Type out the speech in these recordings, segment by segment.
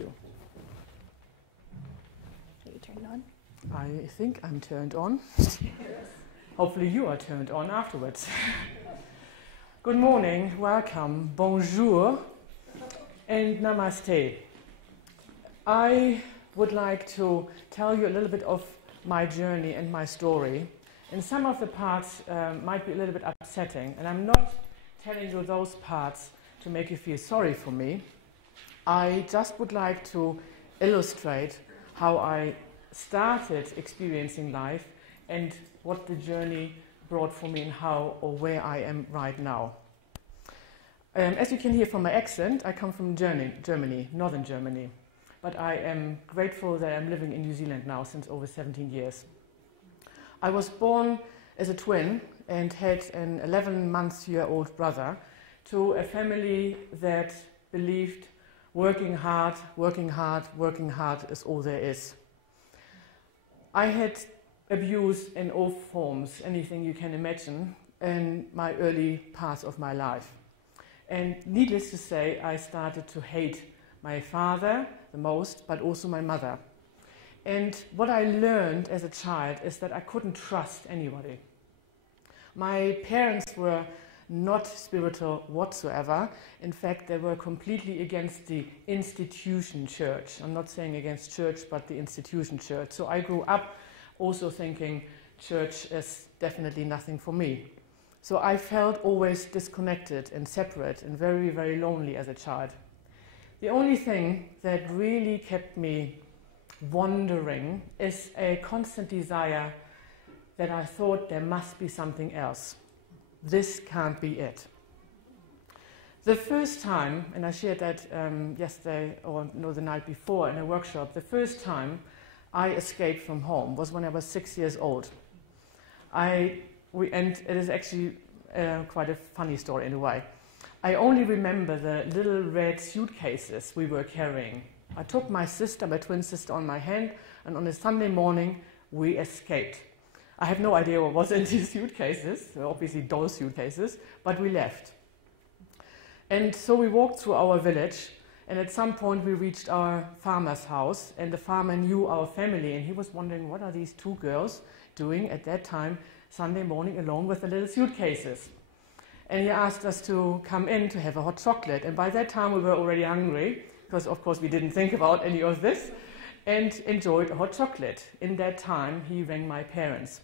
you. Are you turned on? I think I'm turned on. Hopefully you are turned on afterwards. Good morning, welcome, bonjour, and namaste. I would like to tell you a little bit of my journey and my story. And some of the parts might be a little bit upsetting, and I'm not telling you those parts to make you feel sorry for me. I just would like to illustrate how I started experiencing life and what the journey brought for me and how or where I am right now. As you can hear from my accent, I come from Germany, northern Germany. But I am grateful that I'm living in New Zealand now since over 17 years. I was born as a twin and had an 11-month-old brother to a family that believed working hard is all there is. I had abuse in all forms, anything you can imagine, in my early parts of my life. And needless to say, I started to hate my father the most, but also my mother. And what I learned as a child is that I couldn't trust anybody. My parents were not spiritual whatsoever. In fact, they were completely against the institution church. I'm not saying against church, but the institution church. So I grew up also thinking church is definitely nothing for me. So I felt always disconnected and separate and very, very lonely as a child. The only thing that really kept me wandering is a constant desire that I thought there must be something else. This can't be it. The first time, and I shared that yesterday or no, the night before in a workshop, the first time I escaped from home was when I was 6 years old. And it is actually quite a funny story in a way. I only remember the little red suitcases we were carrying. I took my twin sister on my hand, and on a Sunday morning we escaped. I have no idea what was in these suitcases, obviously doll suitcases, but we left. And so we walked through our village, and at some point we reached our farmer's house, and the farmer knew our family, and he was wondering what are these two girls doing at that time, Sunday morning, alone with the little suitcases. And he asked us to come in to have a hot chocolate, and by that time we were already hungry, because of course we didn't think about any of this, and enjoyed a hot chocolate. In that time he rang my parents.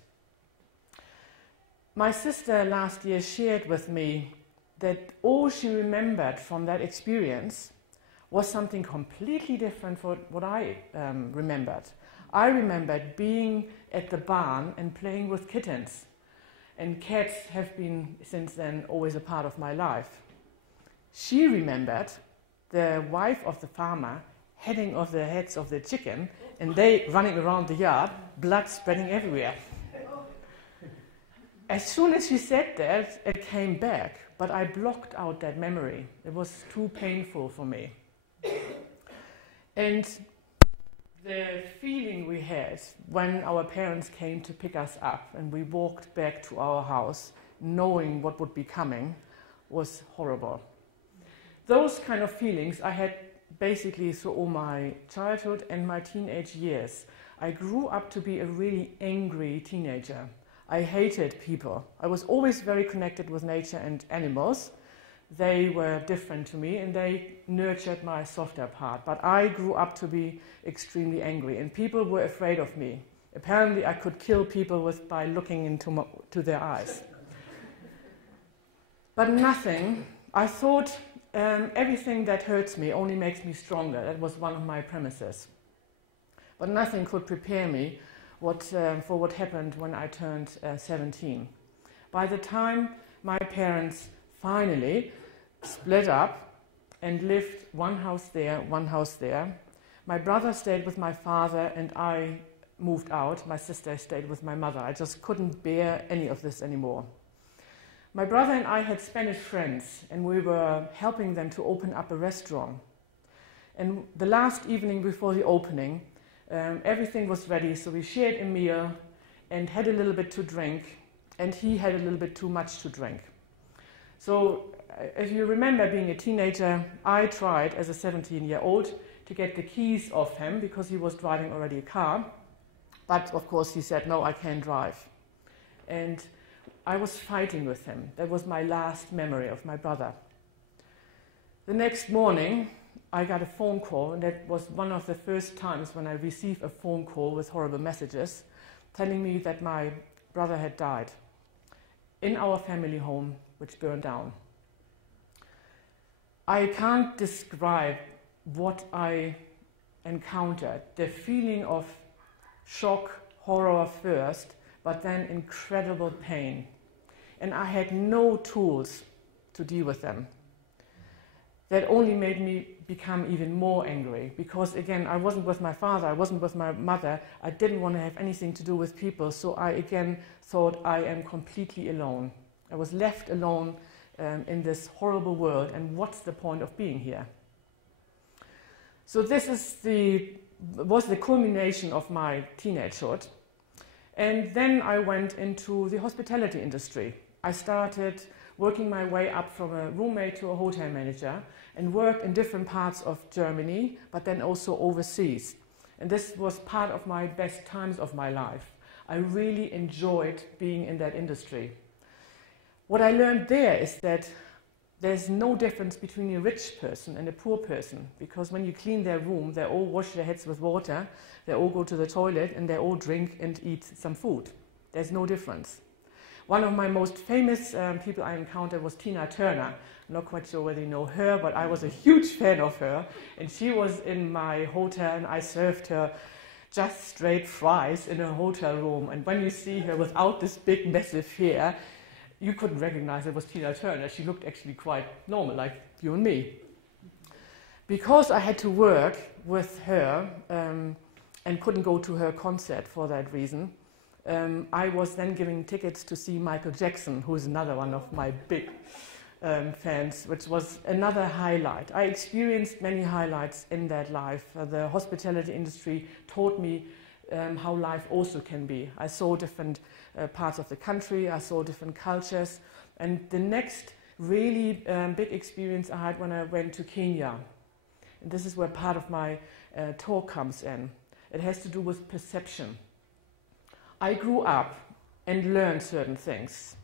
My sister last year shared with me that all she remembered from that experience was something completely different from what I remembered. I remembered being at the barn and playing with kittens, and cats have been since then always a part of my life. She remembered the wife of the farmer heading off the heads of the chicken and they running around the yard, blood spreading everywhere. As soon as she said that, it came back, but I blocked out that memory. It was too painful for me. And the feeling we had when our parents came to pick us up and we walked back to our house, knowing what would be coming, was horrible. Those kind of feelings I had basically through all my childhood and my teenage years. I grew up to be a really angry teenager. I hated people. I was always very connected with nature and animals. They were different to me and they nurtured my softer part. But I grew up to be extremely angry and people were afraid of me. Apparently I could kill people by looking into their eyes. But nothing, I thought everything that hurts me only makes me stronger. That was one of my premises. But nothing could prepare me for what happened when I turned 17. By the time my parents finally split up and lived one house there, my brother stayed with my father and I moved out. My sister stayed with my mother. I just couldn't bear any of this anymore. My brother and I had Spanish friends and we were helping them to open up a restaurant. And the last evening before the opening, everything was ready, so we shared a meal and had a little bit to drink, and he had a little bit too much to drink. So if you remember being a teenager, I tried as a 17-year-old to get the keys off him because he was driving already a car. But of course he said, no, I can't drive. And I was fighting with him. That was my last memory of my brother. The next morning, I got a phone call, and that was one of the first times when I received a phone call with horrible messages telling me that my brother had died in our family home, which burned down. I can't describe what I encountered, the feeling of shock, horror first, but then incredible pain. And I had no tools to deal with them. That only made me become even more angry because, again, I wasn't with my father, I wasn't with my mother, I didn't want to have anything to do with people, so I again thought I am completely alone. I was left alone in this horrible world, and what's the point of being here? So this was the culmination of my teenagehood. And then I went into the hospitality industry. I started working my way up from a roommate to a hotel manager and worked in different parts of Germany, but then also overseas. And this was part of my best times of my life. I really enjoyed being in that industry. What I learned there is that there's no difference between a rich person and a poor person, because when you clean their room, they all wash their heads with water, they all go to the toilet, and they all drink and eat some food. There's no difference. One of my most famous people I encountered was Tina Turner. I'm not quite sure whether you know her, but I was a huge fan of her. And she was in my hotel, and I served her just straight fries in a hotel room. And when you see her without this big, massive hair, you couldn't recognize it was Tina Turner. She looked actually quite normal, like you and me. Because I had to work with her and couldn't go to her concert for that reason, I was then giving tickets to see Michael Jackson, who is another one of my big fans, which was another highlight. I experienced many highlights in that life. The hospitality industry taught me how life also can be. I saw different parts of the country, I saw different cultures, and the next really big experience I had when I went to Kenya. And this is where part of my talk comes in. It has to do with perception. I grew up and learned certain things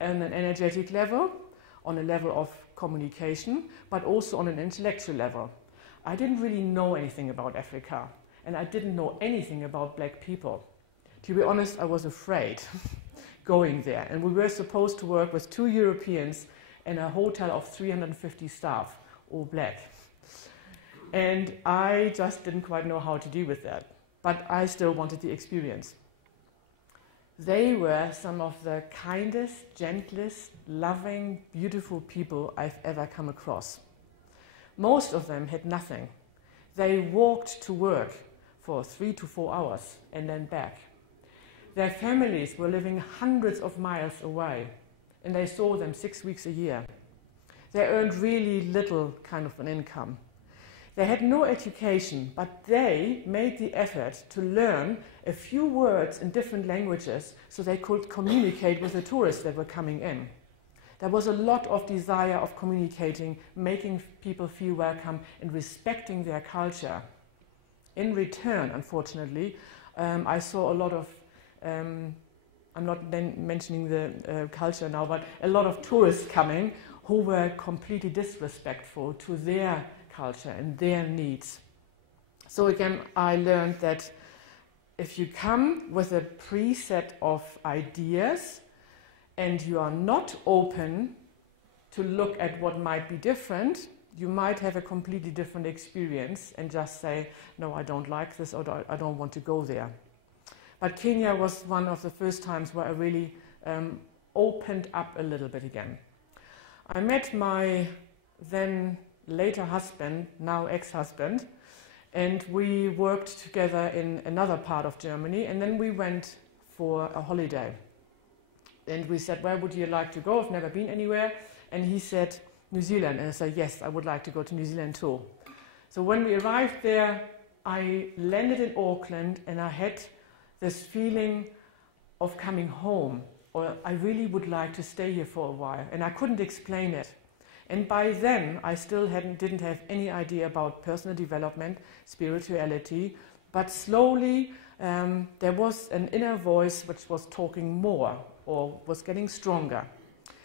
on an energetic level, on a level of communication, but also on an intellectual level. I didn't really know anything about Africa, and I didn't know anything about black people. To be honest, I was afraid going there, and we were supposed to work with 2 Europeans in a hotel of 350 staff, all black. And I just didn't quite know how to deal with that, but I still wanted the experience. They were some of the kindest, gentlest, loving, beautiful people I've ever come across. Most of them had nothing. They walked to work for 3 to 4 hours and then back. Their families were living hundreds of miles away, and they saw them 6 weeks a year. They earned really little kind of an income. They had no education, but they made the effort to learn a few words in different languages so they could communicate with the tourists that were coming in. There was a lot of desire of communicating, making people feel welcome and respecting their culture. In return, unfortunately, I saw a lot of, I'm not mentioning the culture now, but a lot of tourists coming who were completely disrespectful to their culture and their needs. So again, I learned that if you come with a preset of ideas and you are not open to look at what might be different, you might have a completely different experience and just say, no, I don't like this, or I don't want to go there. But Kenya was one of the first times where I really opened up a little bit again. I met my then later husband, now ex-husband, and we worked together in another part of Germany, and then we went for a holiday. And we said, where would you like to go? I've never been anywhere. And he said, New Zealand. And I said, yes, I would like to go to New Zealand too. So when we arrived there, I landed in Auckland, and I had this feeling of coming home, or I really would like to stay here for a while, and I couldn't explain it. And by then, I still didn't have any idea about personal development, spirituality, but slowly there was an inner voice which was talking more or was getting stronger.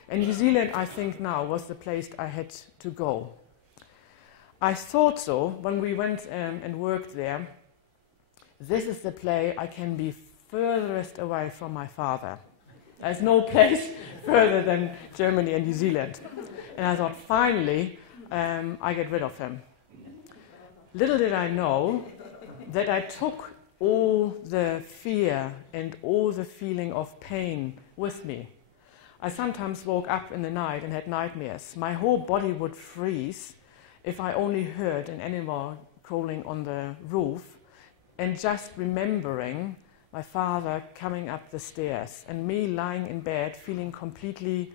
And New Zealand, I think now, was the place I had to go. I thought so when we went and worked there. This is the place I can be furthest away from my father. There's no place further than Germany and New Zealand. And I thought, finally, I get rid of him. Little did I know that I took all the fear and all the feeling of pain with me. I sometimes woke up in the night and had nightmares. My whole body would freeze if I only heard an animal crawling on the roof, and just remembering my father coming up the stairs and me lying in bed feeling completely,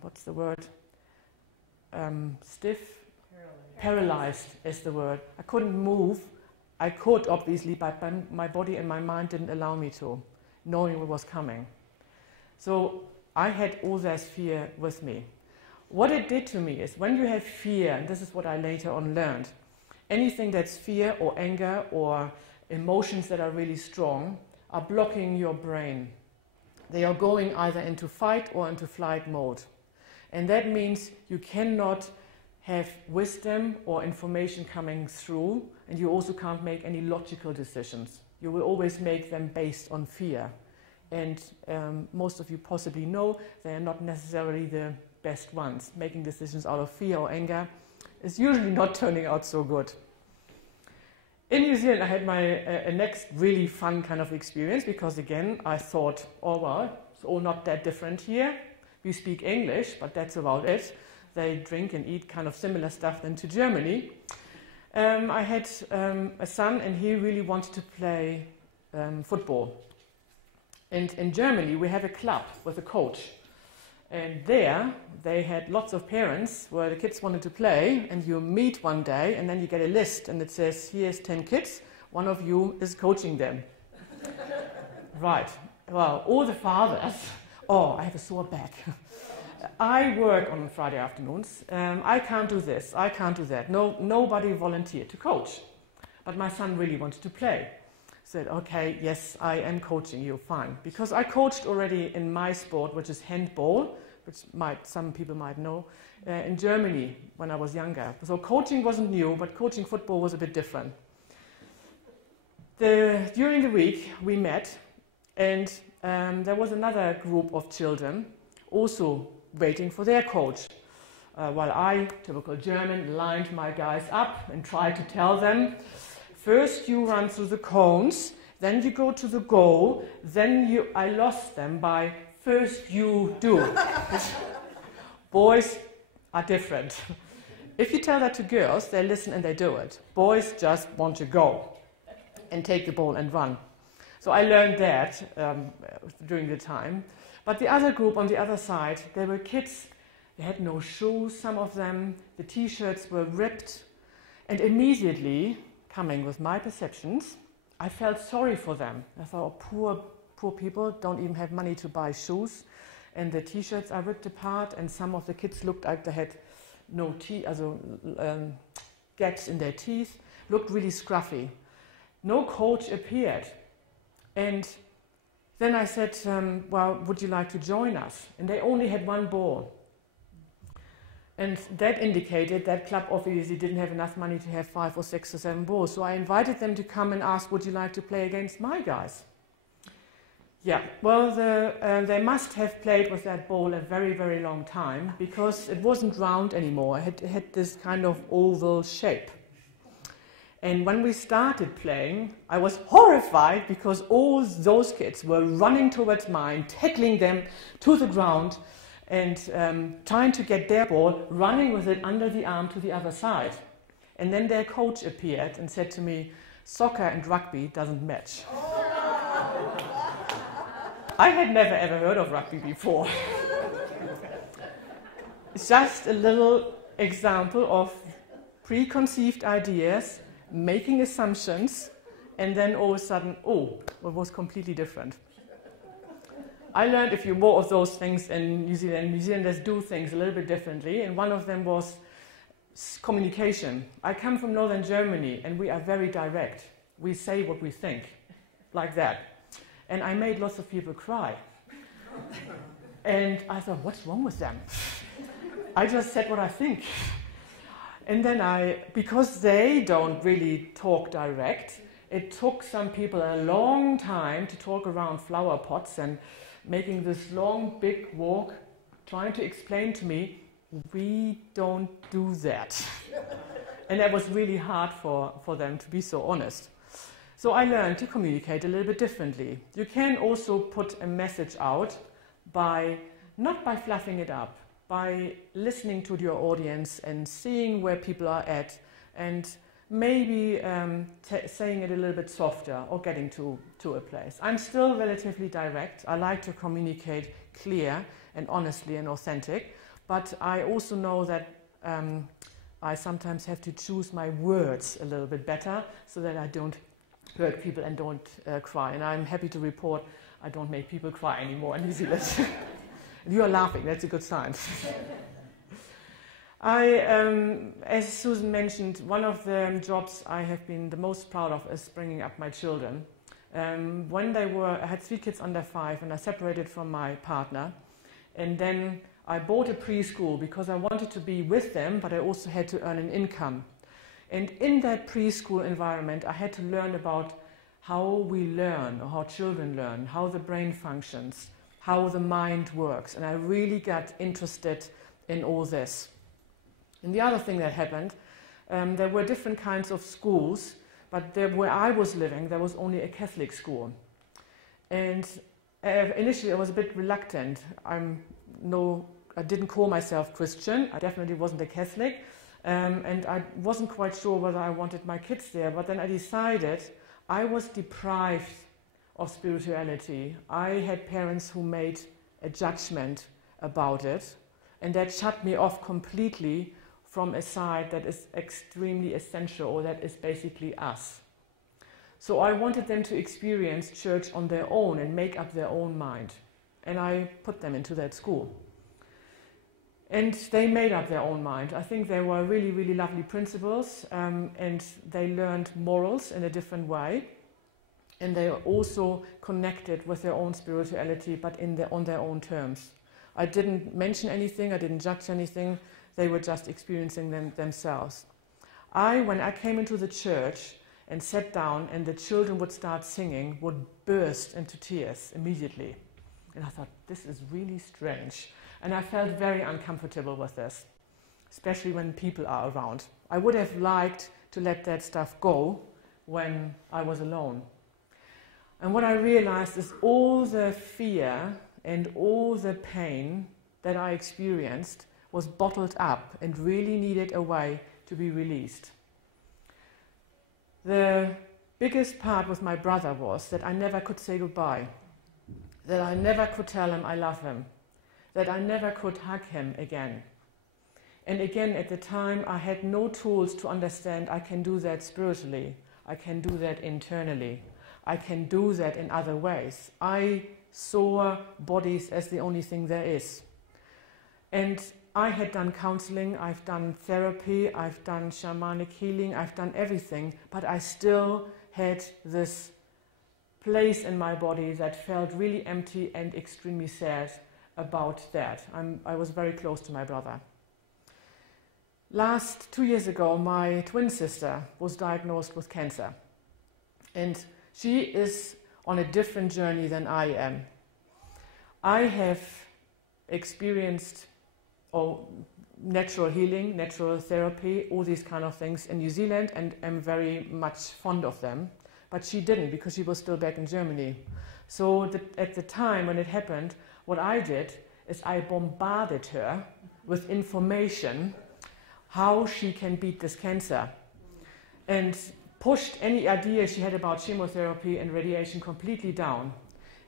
what's the word? Stiff? Paralyzed is the word. I couldn't move. I could, obviously, but my body and my mind didn't allow me to, knowing what was coming. So I had all that fear with me. What it did to me is, when you have fear, and this is what I later on learned, anything that's fear or anger or emotions that are really strong are blocking your brain. They are going either into fight or into flight mode. And that means you cannot have wisdom or information coming through, and you also can't make any logical decisions. You will always make them based on fear. And most of you possibly know they are not necessarily the best ones. Making decisions out of fear or anger is usually not turning out so good. In New Zealand, I had my next really fun kind of experience, because again, I thought, oh well, it's all not that different here. We speak English, but that's about it. They drink and eat kind of similar stuff than to Germany. I had a son, and he really wanted to play football. And in Germany, we have a club with a coach. And there, they had lots of parents where the kids wanted to play, and you meet one day, and then you get a list, and it says, here's 10 kids, one of you is coaching them. Right. Well, all the fathers, oh, I have a sore back. I work on Friday afternoons. I can't do this. I can't do that. No, nobody volunteered to coach. But my son really wanted to play. Said, okay, yes, I am coaching you, fine. Because I coached already in my sport, which is handball, which some people might know, in Germany when I was younger. So coaching wasn't new, but coaching football was a bit different. During the week, we met, and there was another group of children also waiting for their coach. While I, typical German, lined my guys up and tried to tell them, first you run through the cones, then you go to the goal, then I lost them by first you do. Boys are different. If you tell that to girls, they listen and they do it. Boys just want to go and take the ball and run. So I learned that during the time. But the other group on the other side, they were kids. They had no shoes, some of them. The T-shirts were ripped. And immediately, coming with my perceptions, I felt sorry for them. I thought, oh, poor people don't even have money to buy shoes. And the T-shirts are ripped apart, and some of the kids looked like they had no teeth, gaps in their teeth, looked really scruffy. No coach appeared. And then I said, well, would you like to join us? And they only had one ball. And that indicated that club obviously didn't have enough money to have 5 or 6 or 7 balls. So I invited them to come and ask, would you like to play against my guys? Yeah, well, they must have played with that ball a very, very long time, because it wasn't round anymore. It had this kind of oval shape. And when we started playing, I was horrified, because all those kids were running towards mine, tackling them to the ground, and trying to get their ball, running with it under the arm to the other side. And then their coach appeared and said to me, soccer and rugby doesn't match. I had never ever heard of rugby before. It's just a little example of preconceived ideas, making assumptions, and then all of a sudden, oh, it was completely different. I learned a few more of those things in New Zealand. New Zealanders do things a little bit differently, and one of them was communication. I come from northern Germany, and we are very direct. We say what we think, like that. And I made lots of people cry. And I thought, what's wrong with them? I just said what I think. And then because they don't really talk direct, it took some people a long time to talk around flower pots and making this long, big walk, trying to explain to me, we don't do that. And that was really hard for them, to be so honest. So I learned to communicate a little bit differently. You can also put a message out not by fluffing it up, by listening to your audience and seeing where people are at, and maybe saying it a little bit softer or getting to a place. I'm still relatively direct. I like to communicate clear and honestly and authentic, but I also know that I sometimes have to choose my words a little bit better so that I don't hurt people and don't cry. And I'm happy to report I don't make people cry anymore in New Zealand. You are laughing, that's a good sign. As Susan mentioned, one of the jobs I have been the most proud of is bringing up my children. I had 3 kids under 5, and I separated from my partner. And then I bought a preschool because I wanted to be with them, but I also had to earn an income. And in that preschool environment, I had to learn about how we learn, or how children learn, how the brain functions, how the mind works. And I really got interested in all this. And the other thing that happened, there were different kinds of schools, but where I was living, there was only a Catholic school. And initially I was a bit reluctant. I didn't call myself Christian. I definitely wasn't a Catholic. And I wasn't quite sure whether I wanted my kids there. But then I decided I was deprived of spirituality. I had parents who made a judgment about it, and that shut me off completely from a side that is extremely essential, or that is basically us. So I wanted them to experience church on their own and make up their own mind. And I put them into that school. And they made up their own mind. I think they were really, really lovely principals, and they learned morals in a different way. And they also connected with their own spirituality, but on their own terms. I didn't mention anything, I didn't judge anything, they were just experiencing them themselves. When I came into the church and sat down and the children would start singing, would burst into tears immediately. And I thought, this is really strange. And I felt very uncomfortable with this, especially when people are around. I would have liked to let that stuff go when I was alone. And what I realized is all the fear and all the pain that I experienced was bottled up and really needed a way to be released. The biggest part with my brother was that I never could say goodbye, that I never could tell him I love him, that I never could hug him again. And again, at the time, I had no tools to understand I can do that spiritually, I can do that internally, I can do that in other ways. I saw bodies as the only thing there is. And I had done counseling, I've done therapy, I've done shamanic healing, I've done everything, but I still had this place in my body that felt really empty and extremely sad about that. I was very close to my brother. 2 years ago, my twin sister was diagnosed with cancer. And she is on a different journey than I am. I have experienced natural healing, natural therapy, all these kind of things in New Zealand, and am very much fond of them. But she didn't, because she was still back in Germany. So at the time when it happened, what I did is I bombarded her with information how she can beat this cancer, and pushed any idea she had about chemotherapy and radiation completely down.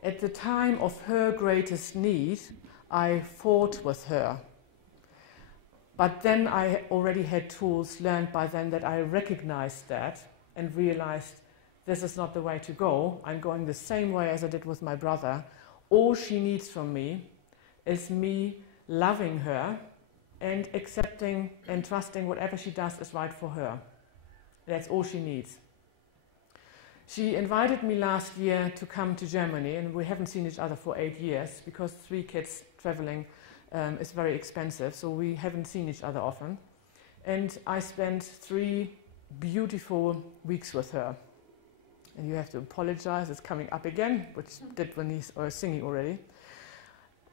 At the time of her greatest need, I fought with her. But then I already had tools learned by then that I recognized that and realized this is not the way to go. I'm going the same way as I did with my brother. all she needs from me is me loving her and accepting and trusting whatever she does is right for her. That's all she needs. She invited me last year to come to Germany, and we haven't seen each other for 8 years because 3 kids traveling is very expensive, so we haven't seen each other often. And I spent 3 beautiful weeks with her. And you have to apologize, it's coming up again, which did when he's singing already.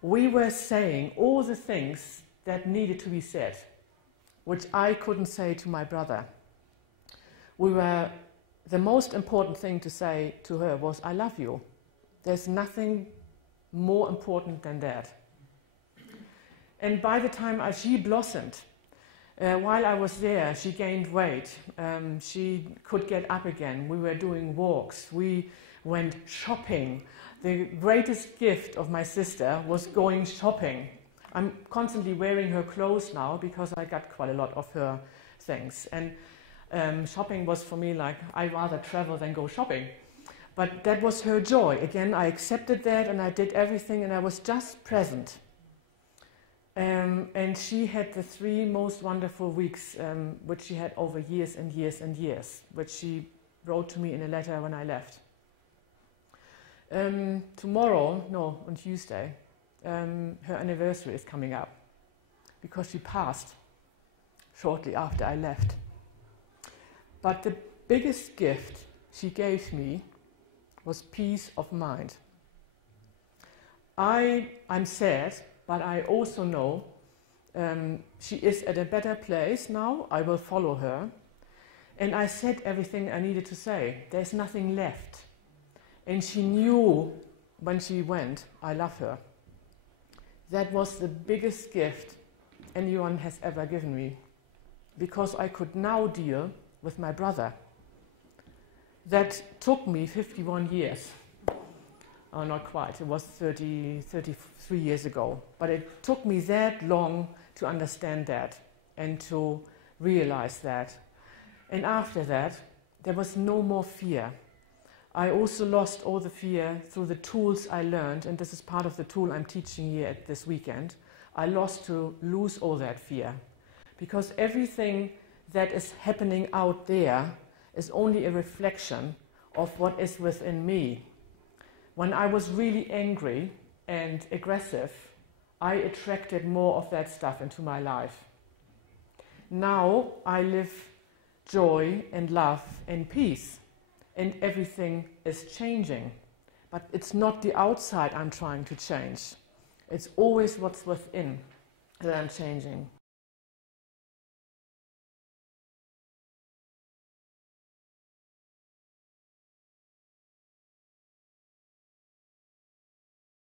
We were saying all the things that needed to be said, which I couldn't say to my brother. The most important thing to say to her was, I love you. There's nothing more important than that. And by the time she blossomed, while I was there, she gained weight. She could get up again. We were doing walks. We went shopping. The greatest gift of my sister was going shopping. I'm constantly wearing her clothes now because I got quite a lot of her things. And shopping was for me like, I'd rather travel than go shopping. But that was her joy. Again, I accepted that and I did everything and I was just present. And she had the 3 most wonderful weeks, which she had over years and years and years, which she wrote to me in a letter when I left. On Tuesday, her anniversary is coming up because she passed shortly after I left. But the biggest gift she gave me was peace of mind. I'm sad, but I also know she is at a better place now. I will follow her. And I said everything I needed to say. There's nothing left. And she knew when she went, I love her. That was the biggest gift anyone has ever given me, because I could now deal with my brother. That took me 51 years. Oh, not quite. It was 33 years ago. But it took me that long to understand that and to realize that. And after that, there was no more fear. I also lost all the fear through the tools I learned, and this is part of the tool I'm teaching here at this weekend. I lose all that fear, because everything that is happening out there is only a reflection of what is within me. When I was really angry and aggressive, I attracted more of that stuff into my life. Now I live joy and love and peace, and everything is changing. But it's not the outside I'm trying to change. It's always what's within that I'm changing.